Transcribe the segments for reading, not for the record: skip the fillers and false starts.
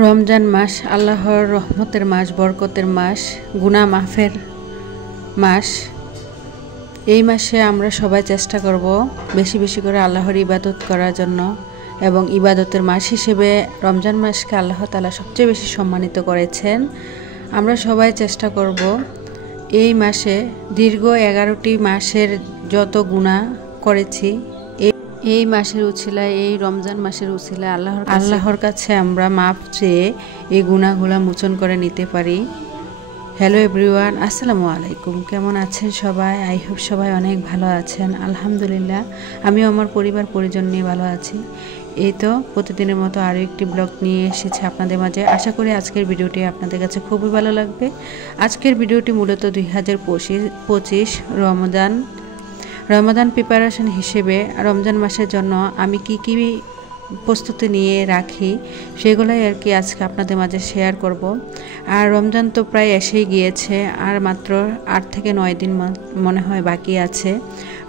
রমজান মাস আল্লাহর রহমতের মাস, বরকতের মাস, গুনাহ মাফের মাস। এই মাসে আমরা সবাই চেষ্টা করব বেশি বেশি করে আল্লাহর ইবাদত করার জন্য, এবং ইবাদতের মাস হিসেবে রমজান মাসকে আল্লাহ তাআলা সবচেয়ে বেশি সম্মানিত করেছেন। আমরা সবাই চেষ্টা করব এই মাসে দীর্ঘ 11টি মাসের যত গুনাহ করেছি এই মাসের উছিলায়, এই রমজান মাসের উছিলায় আল্লাহর কাছে আমরা মাপ চেয়ে এই গুনাহগুলো মোচন করে নিতে পারি। হ্যালো এভরিওয়ান, আসসালামু আলাইকুম। কেমন আছেন সবাই? আই হোপ সবাই অনেক ভালো আছেন। আলহামদুলিল্লাহ, আমিও আমার পরিবার পরিজন নিয়ে ভালো আছি। এই তো প্রতিদিনের মতো আরও একটি ব্লগ নিয়ে এসেছি আপনাদের মাঝে। আশা করি আজকের ভিডিওটি আপনাদের কাছে খুবই ভালো লাগবে। আজকের ভিডিওটি মূলত 2025 রমাদান প্রিপারেশন হিসেবে রমজান মাসের জন্য আমি কি প্রস্তুতি নিয়ে রাখি সেগুলোই আর কি আজকে আপনাদের মাঝে শেয়ার করব। আর রমজান তো প্রায় এসেই গিয়েছে, আর মাত্র 8 থেকে 9 দিন মনে হয় বাকি আছে।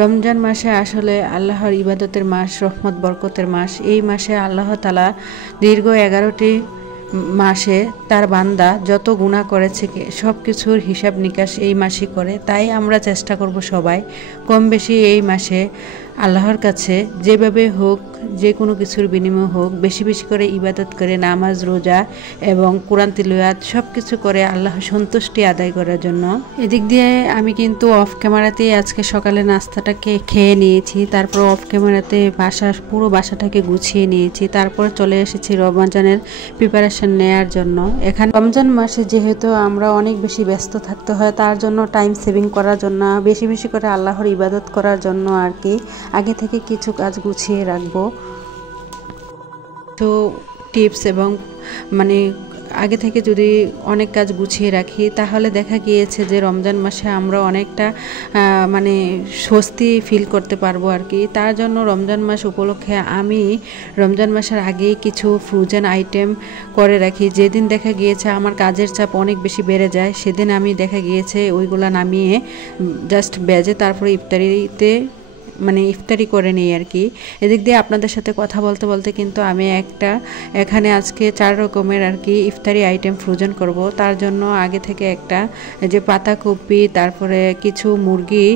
রমজান মাসে আসলে আল্লাহর ইবাদতের মাস, রহমত বরকতের মাস। এই মাসে আল্লাহ তাআলা দীর্ঘ 11টি মাসে তার বান্দা যত গুনাহ করেছে সব কিছুর হিসাব নিকাশ এই মাসই করে। তাই আমরা চেষ্টা করব সবাই কম বেশি এই মাসে আল্লাহর কাছে যেভাবে হোক, যে কোনো কিছুর বিনিময় হোক, বেশি বেশি করে ইবাদত করে নামাজ, রোজা এবং কোরআন তিলাওয়াত সব কিছু করে আল্লাহ সন্তুষ্টি আদায় করার জন্য। এদিক দিয়ে আমি কিন্তু অফ ক্যামেরাতেই আজকে সকালে নাস্তাটাকে খেয়ে নিয়েছি। তারপর অফ ক্যামেরাতে পুরো বাসাটাকে গুছিয়ে নিয়েছি। তারপর চলে এসেছি রমজানের প্রিপারেশন নেয়ার জন্য। এখানে রমজান মাসে যেহেতু আমরা অনেক বেশি ব্যস্ত থাকতে হয়, তার জন্য টাইম সেভিং করার জন্য, বেশি বেশি করে আল্লাহর ইবাদত করার জন্য আর কি আগে থেকে কিছু কাজ গুছিয়ে রাখবো। তো টিপস এবং আগে থেকে যদি অনেক কাজ গুছিয়ে রাখি তাহলে দেখা গিয়েছে যে রমজান মাসে আমরা অনেকটা স্বস্তি ফিল করতে পারবো আর কি। তার জন্য রমজান মাস উপলক্ষে আমি রমজান মাসের আগেই কিছু ফ্রোজেন আইটেম করে রাখি। যেদিন দেখা গিয়েছে আমার কাজের চাপ অনেক বেশি বেড়ে যায়, সেদিন আমি দেখা গিয়েছে ওইগুলা নামিয়ে জাস্ট ভেজে তারপরে ইফতারি করে নিই আর কি। এদিক দিয়ে আপনাদের সাথে কথা বলতে বলতে কিন্তু আমি এখানে আজকে 4 রকমের আর কি ইফতারি আইটেম ফ্রোজেন করব। তার জন্য আগে থেকে একটা যে পাতাকপি, তারপরে কিছু মুরগি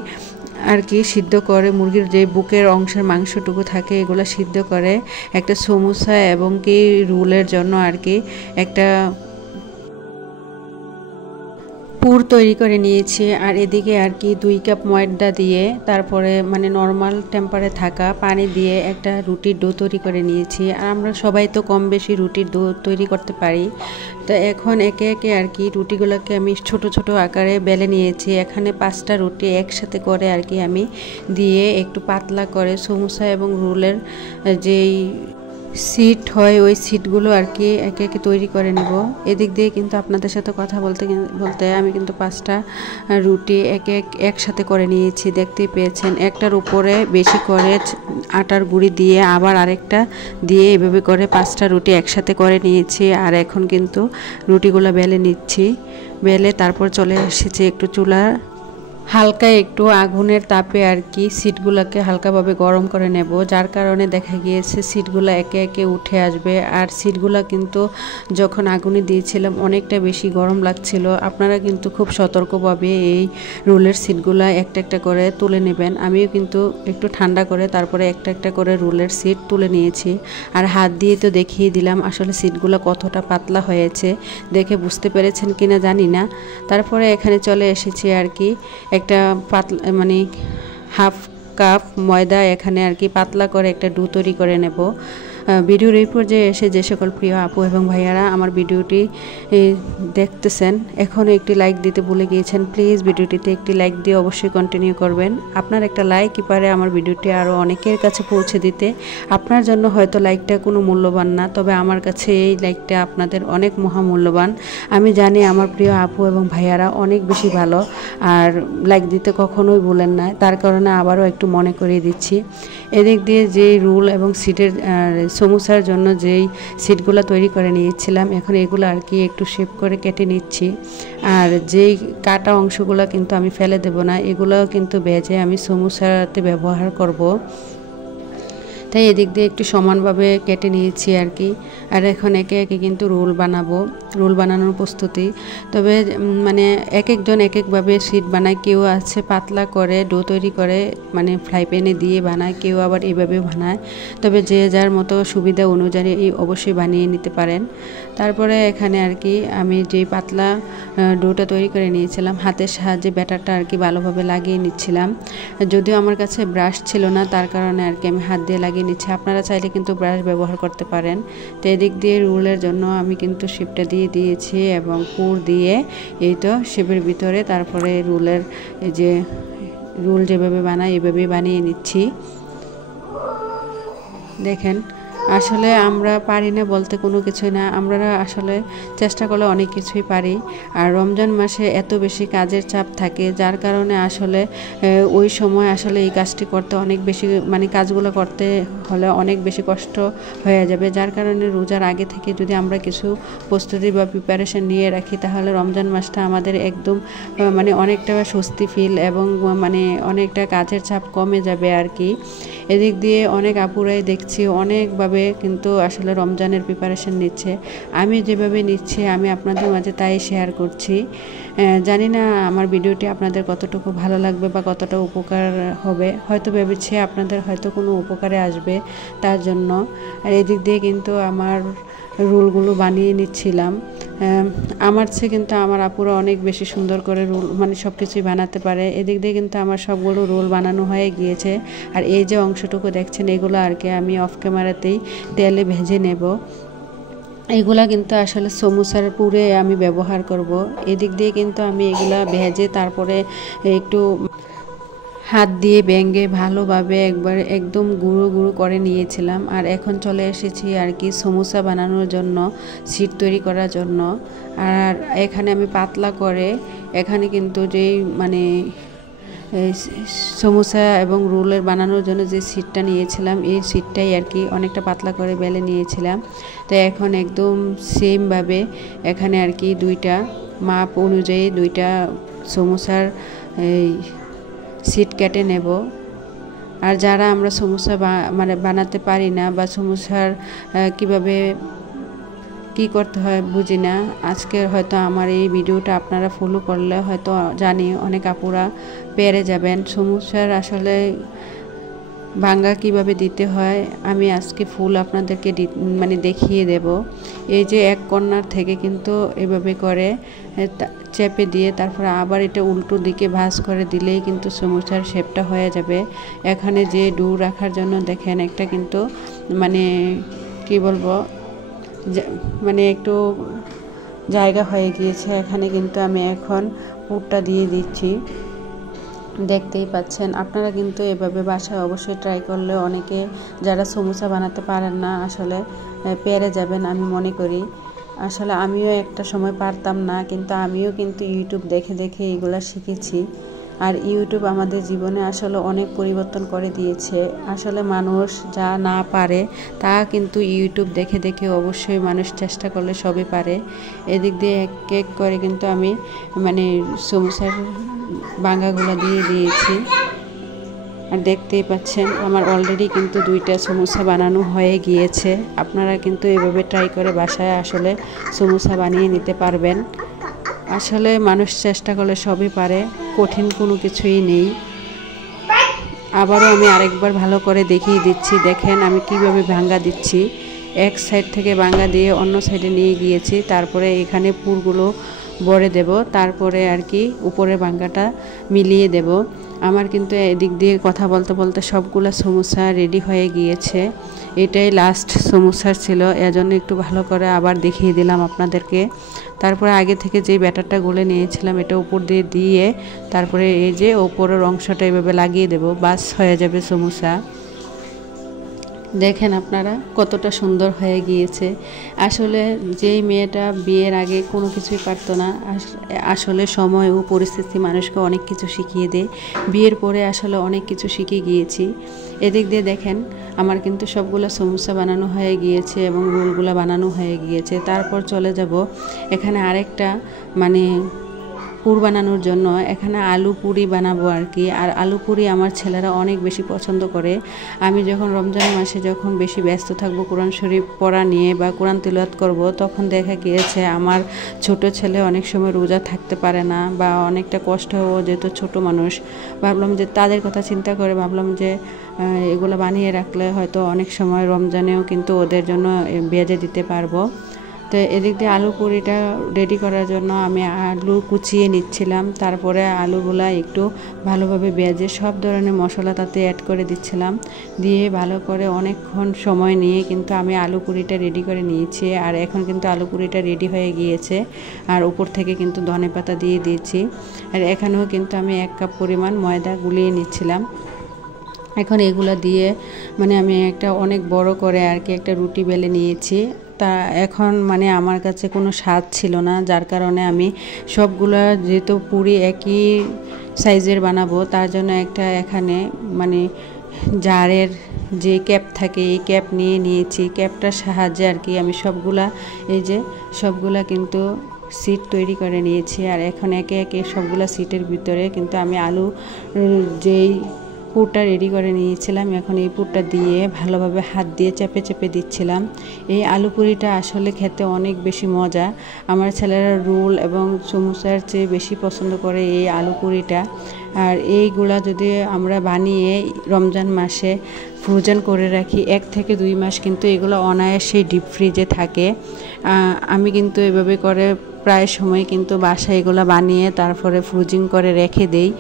আর কি সিদ্ধ করে, মুরগির যে বুকের অংশের মাংসটুকু থাকে এগুলো সিদ্ধ করে একটা সমোসা এবং কি রোলের জন্য আর কি একটা পুর তৈরি করে নিয়েছি। আর এদিকে আর কি 2 কাপ ময়দা দিয়ে তারপরে নর্মাল টেম্পারে থাকা পানি দিয়ে একটা রুটির ডো তৈরি করে নিয়েছি। আর আমরা সবাই তো কম বেশি রুটির ডো তৈরি করতে পারি। তো এখন একে একে আর কি রুটিগুলোকে আমি ছোট ছোট আকারে বেলে নিয়েছি। এখানে 5টা রুটি একসাথে করে আর কি আমি দিয়ে একটু পাতলা করে সমোসা এবং রোলের যেই সিট হয় ওই সিটগুলো আর কি একে একে তৈরি করে নেব। এদিক দিয়ে কিন্তু আপনাদের সাথে কথা বলতে বলতে আমি কিন্তু 5টা রুটি একসাথে করে নিয়েছি। দেখতেই পেয়েছেন, একটার উপরে বেশি করে আটার গুঁড়ি দিয়ে আবার আরেকটা দিয়ে এভাবে করে 5টা রুটি একসাথে করে নিয়েছি। আর এখন কিন্তু রুটিগুলো বেলে নিচ্ছি। বেলে তারপর চলে এসেছি একটু চুলা হালকা একটু আগুনের তাপে আর কি সিটগুলোকে হালকাভাবে গরম করে নেব। যার কারণে দেখা গিয়েছে সিটগুলো একে একে উঠে আসবে। আর সিটগুলো কিন্তু যখন আগুনে দিয়েছিলাম অনেকটা বেশি গরম লাগছিল। আপনারা কিন্তু খুব সতর্কভাবে এই রোলের সিটগুলো একটা একটা করে তুলে নেবেন। আমিও কিন্তু একটু ঠান্ডা করে তারপরে একটা একটা করে রোলের সিট তুলে নিয়েছি। আর হাত দিয়ে তো দেখিয়ে দিলাম আসলে সিটগুলো কতটা পাতলা হয়েছে, দেখে বুঝতে পেরেছেন কিনা জানি না। তারপরে এখানে চলে এসেছি আর কি একটা পাতলা হাফ কাপ ময়দা এখানে আর কি পাতলা করে একটা ডো তৈরি করে নেব। ভিডিওর এই পর্যায়ে এসে যে সকল প্রিয় আপু এবং ভাইয়ারা আমার ভিডিওটি দেখতেছেন এখনও একটি লাইক দিতে ভুলে গিয়েছেন, প্লিজ ভিডিওটিতে একটি লাইক দিয়ে অবশ্যই কন্টিনিউ করবেন। আপনার একটা লাইকই পারে আমার ভিডিওটি আরও অনেকের কাছে পৌঁছে দিতে। আপনার জন্য হয়তো লাইকটা কোনো মূল্যবান না, তবে আমার কাছে এই লাইকটা আপনাদের অনেক মহামূল্যবান। আমি জানি আমার প্রিয় আপু এবং ভাইয়ারা অনেক বেশি ভালো, আর লাইক দিতে কখনোই ভুলেন না। তার কারণে আবারও একটু মনে করিয়ে দিচ্ছি। এদিক দিয়ে যে রোল এবং সিটের সমোসার জন্য যেই সিটগুলো তৈরি করে নিয়েছিলাম, এখন এগুলো আর কি একটু শেপ করে কেটে নিচ্ছি। আর যেই কাটা অংশগুলো কিন্তু আমি ফেলে দেব না, এগুলোও কিন্তু ভেজে আমি সমোসাতে ব্যবহার করব। তাই এদিক দিয়ে একটু সমানভাবে কেটে নিয়েছি আর কি। আর এখন একে একে কিন্তু রোল বানাবো, রোল বানানোর প্রস্তুতি। তবে মানে এক একজন এক একভাবে সিট বানায়, কেউ আছে পাতলা করে ডো তৈরি করে মানে ফ্রাই প্যানে দিয়ে বানায়, কেউ আবার এইভাবে বানায়। তবে যে যার মতো সুবিধা অনুযায়ী অবশ্যই বানিয়ে নিতে পারেন। তারপরে এখানে আর কি আমি যে পাতলা ডোটা তৈরি করে নিয়েছিলাম হাতের সাহায্যে ব্যাটারটা আর কি ভালোভাবে লাগিয়ে নিচ্ছিলাম। যদিও আমার কাছে ব্রাশ ছিল না, তার কারণে আর কি আমি হাত দিয়ে লাগিয়ে নিচ্ছি। আপনারা চাইলে কিন্তু ব্রাশ ব্যবহার করতে পারেন। তো এদিক দিয়ে রোলের জন্য আমি কিন্তু শেপটা দিয়ে দিয়েছি এবং পুর দিয়ে এই তো শেপের ভিতরে তারপরে রোলের এই যে রোল যেভাবে বানাই এভাবেই বানিয়ে নিচ্ছি। দেখেন আসলে আমরা পারি না বলতে কোনো কিছুই না, আমরা আসলে চেষ্টা করলে অনেক কিছুই পারি। আর রমজান মাসে এত বেশি কাজের চাপ থাকে, যার কারণে আসলে ওই সময় আসলে এই কাজটি করতে অনেক বেশি মানে কাজগুলো করতে হলে অনেক বেশি কষ্ট হয়ে যাবে। যার কারণে রোজার আগে থেকে যদি আমরা কিছু প্রস্তুতি বা প্রিপারেশন নিয়ে রাখি তাহলে রমজান মাসটা আমাদের একদম মানে অনেকটা স্বস্তি ফিল এবং মানে অনেকটা কাজের চাপ কমে যাবে আর কি। এদিক দিয়ে অনেক আপুরাই দেখছি অনেকভাবে কিন্তু আসলে রমজানের প্রিপারেশন নিচ্ছে। আমি যেভাবে নিচ্ছি আমি আপনাদের মাঝে তাই শেয়ার করছি। জানি না আমার ভিডিওটি আপনাদের কতটুকু ভালো লাগবে বা কতটা উপকার হবে, হয়তো ভেবেছি আপনাদের হয়তো কোনো উপকারে আসবে তার জন্য। আর এদিক দিয়ে কিন্তু আমার রোলগুলো বানিয়ে নিচ্ছিলাম। আমার চেয়ে কিন্তু আমার আপুরা অনেক বেশি সুন্দর করে রোল মানে সব কিছুই বানাতে পারে। এদিক দিয়ে কিন্তু আমার সবগুলো রোল বানানো হয়ে গিয়েছে। আর এই যে অংশটুকু দেখছেন এগুলো আর কি আমি অফ ক্যামেরাতেই তেলে ভেজে নেব। এগুলা কিন্তু আসলে সমুসার পুরে আমি ব্যবহার করব। এদিক দিয়ে কিন্তু আমি এগুলা ভেজে তারপরে একটু হাত দিয়ে ভেঙে ভালোভাবে একবার একদম গুঁড়ো গুঁড়ো করে নিয়েছিলাম। আর এখন চলে এসেছি আর কি সমুসা বানানোর জন্য, সিট তৈরি করার জন্য। আর এখানে আমি পাতলা করে এখানে কিন্তু যেই মানে সমুসা এবং রোলের বানানোর জন্য যে সিটটা নিয়েছিলাম এই সিটটাই আর কি অনেকটা পাতলা করে বেলে নিয়েছিলাম। তো এখন একদম সেমভাবে এখানে আর কি দুইটা মাপ অনুযায়ী দুইটা সমুসার এই সিট কেটে নেব। আর যারা আমরা সমুসা মানে বানাতে পারি না বা সমুসার কিভাবে কি করতে হয় বুঝি না, আজকে হয়তো আমার এই ভিডিওটা আপনারা ফলো করলে হয়তো জানি অনেক আপুরা পেরে যাবেন। সমুসার আসলে ভাঙ্গা কিভাবে দিতে হয় আমি আজকে ফুল আপনাদেরকে মানে দেখিয়ে দেব। এই যে এক কর্নার থেকে কিন্তু এভাবে করে চেপে দিয়ে তারপরে আবার এটা উল্টো দিকে ভাঁজ করে দিলেই কিন্তু সমুসার শেপটা হয়ে যাবে। এখানে যে ডো রাখার জন্য দেখেন একটা কিন্তু মানে কি বলবো মানে একটু জায়গা হয়ে গিয়েছে। এখানে কিন্তু আমি এখন পুরটা দিয়ে দিচ্ছি, দেখতেই পাচ্ছেন। আপনারা কিন্তু এভাবে বাসায় অবশ্যই ট্রাই করলে অনেকে যারা সমুসা বানাতে পারেন না আসলে পেরে যাবেন আমি মনে করি। আসলে আমিও একটা সময় পারতাম না, কিন্তু আমিও কিন্তু ইউটিউব দেখে দেখে এগুলো শিখেছি। আর ইউটিউব আমাদের জীবনে আসলে অনেক পরিবর্তন করে দিয়েছে। আসলে মানুষ যা না পারে তা কিন্তু ইউটিউব দেখে দেখে অবশ্যই মানুষ চেষ্টা করলে সবই পারে। এদিক দিয়ে এক এক করে কিন্তু আমি মানে সমুসার ভাঙ্গাগুলো দিয়ে দিয়েছি। আর দেখতেই পাচ্ছেন আমার অলরেডি কিন্তু দুইটা সমুসা বানানো হয়ে গিয়েছে। আপনারা কিন্তু এভাবে ট্রাই করে বাসায় আসলে সমুসা বানিয়ে নিতে পারবেন। আসলে মানুষ চেষ্টা করলে সবই পারে, কঠিন কোনো কিছুই নেই। আবারও আমি আরেকবার ভালো করে দেখিয়ে দিচ্ছি, দেখেন আমি কিভাবে ভাঙ্গা দিচ্ছি। এক সাইড থেকে ভাঙ্গা দিয়ে অন্য সাইডে নিয়ে গিয়েছি, তারপরে এখানে পুরগুলো ভরে দেব, তারপরে আর কি উপরে ভাঙ্গাটা মিলিয়ে দেব। আমার কিন্তু এদিক দিয়ে কথা বলতে বলতে সবগুলো সমুসা রেডি হয়ে গিয়েছে। এটাই লাস্ট সমুসা ছিল, এজন্য একটু ভালো করে আবার দেখিয়ে দিলাম আপনাদেরকে। তারপরে আগে থেকে যে ব্যাটারটা গুলে নিয়েছিলাম এটা উপর দিয়ে দিয়ে তারপরে এই যে উপরের অংশটা এভাবে লাগিয়ে দেব, বাস হয়ে যাবে সমুসা। দেখেন আপনারা কতটা সুন্দর হয়ে গিয়েছে। আসলে যেই মেয়েটা বিয়ের আগে কোনো কিছুই পারতো না, আসলে সময় ও পরিস্থিতি মানুষকে অনেক কিছু শিখিয়ে দেয়। বিয়ের পরে আসলে অনেক কিছু শিখে গিয়েছি। এদিক দিয়ে দেখেন আমার কিন্তু সবগুলো সমুসা বানানো হয়ে গিয়েছে এবং রোলগুলো বানানো হয়ে গিয়েছে। তারপর চলে যাব এখানে আরেকটা মানে পুর বানানোর জন্য এখানে আলু পুরি বানাবো আর কি। আর আলু পুরি আমার ছেলেরা অনেক বেশি পছন্দ করে। আমি যখন রমজান মাসে যখন বেশি ব্যস্ত থাকবো কোরআন শরীফ পড়া নিয়ে বা কোরআন তিলাওয়াত করব, তখন দেখা গিয়েছে আমার ছোট ছেলে অনেক সময় রোজা থাকতে পারে না বা অনেকটা কষ্ট ও যেহেতু ছোট মানুষ, ভাবলাম যে তাদের কথা চিন্তা করে ভাবলাম যে এগুলো বানিয়ে রাখলে হয়তো অনেক সময় রমজানেও কিন্তু ওদের জন্য ভেজে দিতে পারবো। তো এদিক দিয়ে আলু পুরিটা রেডি করার জন্য আমি আলু কুচিয়ে নিচ্ছিলাম, তারপরে আলুগুলা একটু ভালোভাবে ভেজে সব ধরনের মশলা তাতে অ্যাড করে দিচ্ছিলাম, দিয়ে ভালো করে অনেকক্ষণ সময় নিয়ে কিন্তু আমি আলু পুরিটা রেডি করে নিয়েছি। আর এখন কিন্তু আলু পুরিটা রেডি হয়ে গিয়েছে, আর উপর থেকে কিন্তু ধনেপাতা দিয়ে দিয়েছি। আর এখানেও কিন্তু আমি 1 কাপ পরিমাণ ময়দা গুলিয়ে নিচ্ছিলাম। এখন এগুলা দিয়ে মানে আমি একটা অনেক বড় করে আর কি একটা রুটি বেলে নিয়েছি। তা এখন মানে আমার কাছে কোনো স্বাদ ছিল না, যার কারণে আমি সবগুলা যেহেতু পুরি একই সাইজের বানাবো তার জন্য একটা এখানে মানে জারের যে ক্যাপ থাকে এই ক্যাপ নিয়ে নিয়েছি। ক্যাপটার সাহায্যে আর কি আমি সবগুলা কিন্তু সিট তৈরি করে নিয়েছি। আর এখন একে একে সবগুলা সিটের ভিতরে কিন্তু আমি আলু যেই পুরটা রেডি করে নিয়েছিলাম, এখন এই পুরটা দিয়ে ভালোভাবে হাত দিয়ে চেপে চেপে দিচ্ছিলাম। এই আলু পুরিটা আসলে খেতে অনেক বেশি মজা। আমার ছেলেরা রোল এবং সমুসার চেয়ে বেশি পছন্দ করে এই আলু পুরিটা। আর এইগুলা যদি আমরা বানিয়ে রমজান মাসে ফ্রোজেন করে রাখি 1 থেকে 2 মাস কিন্তু এগুলো অনায়াসেই ডিপ ফ্রিজে থাকে। আমি কিন্তু এভাবে করে প্রায় সময় কিন্তু বাসায় এগুলো বানিয়ে তারপরে ফ্রোজিং করে রেখে দেই।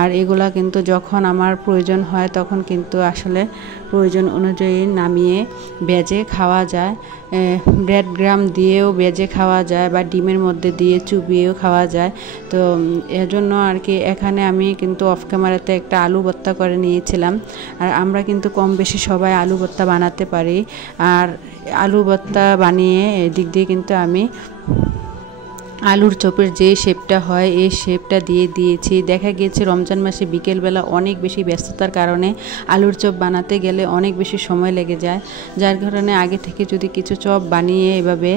আর এগুলা কিন্তু যখন আমার প্রয়োজন হয় তখন কিন্তু আসলে প্রয়োজন অনুযায়ী নামিয়ে ভেজে খাওয়া যায়। ব্রেড গ্রাম দিয়েও ভেজে খাওয়া যায় বা ডিমের মধ্যে দিয়ে চুবিয়েও খাওয়া যায়। তো এজন্য আর কি এখানে আমি কিন্তু অফ ক্যামেরাতে একটা আলু ভর্তা করে নিয়েছিলাম। আর আমরা কিন্তু কম বেশি সবাই আলু ভর্তা বানাতে পারি। আর আলু ভর্তা বানিয়ে এদিক দিয়ে কিন্তু আমি আলুর চপের যে শেপটা হয় এই শেপটা দিয়ে দিয়েছি। দেখা গিয়েছে রমজান মাসে বিকেলবেলা অনেক বেশি ব্যস্ততার কারণে আলুর চপ বানাতে গেলে অনেক বেশি সময় লেগে যায়, যার কারণে আগে থেকে যদি কিছু চপ বানিয়ে এভাবে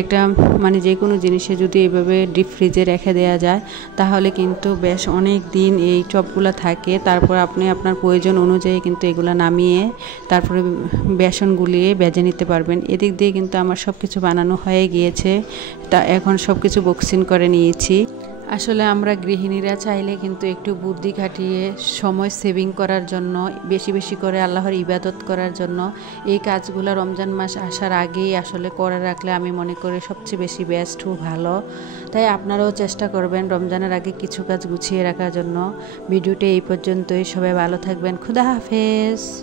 একটা মানে যে কোনো জিনিসে যদি এভাবে ডিপ ফ্রিজে রেখে দেওয়া যায় তাহলে কিন্তু বেশ অনেক দিন এই চপগুলো থাকে। তারপর আপনি আপনার প্রয়োজন অনুযায়ী কিন্তু এগুলো নামিয়ে তারপরে বেসন গুলিয়ে ভেজে নিতে পারবেন। এদিক দিয়ে কিন্তু আমার সব কিছু বানানো হয়ে গিয়েছে। তা এখন সব কিছু বক্সিং করে নিয়েছি। আসলে আমরা গৃহিণীরা চাইলে কিন্তু একটু বুদ্ধি খাটিয়ে সময় সেভিং করার জন্য বেশি বেশি করে আল্লাহর ইবাদত করার জন্য এই কাজগুলো রমজান মাস আসার আগেই আসলে করে রাখলে আমি মনে করি সবচেয়ে বেশি বেস্ট ও ভালো। তাই আপনারাও চেষ্টা করবেন রমজানের আগে কিছু কাজ গুছিয়ে রাখার জন্য। ভিডিওটি এই পর্যন্তই, সবাই ভালো থাকবেন। খুদা হাফেজ।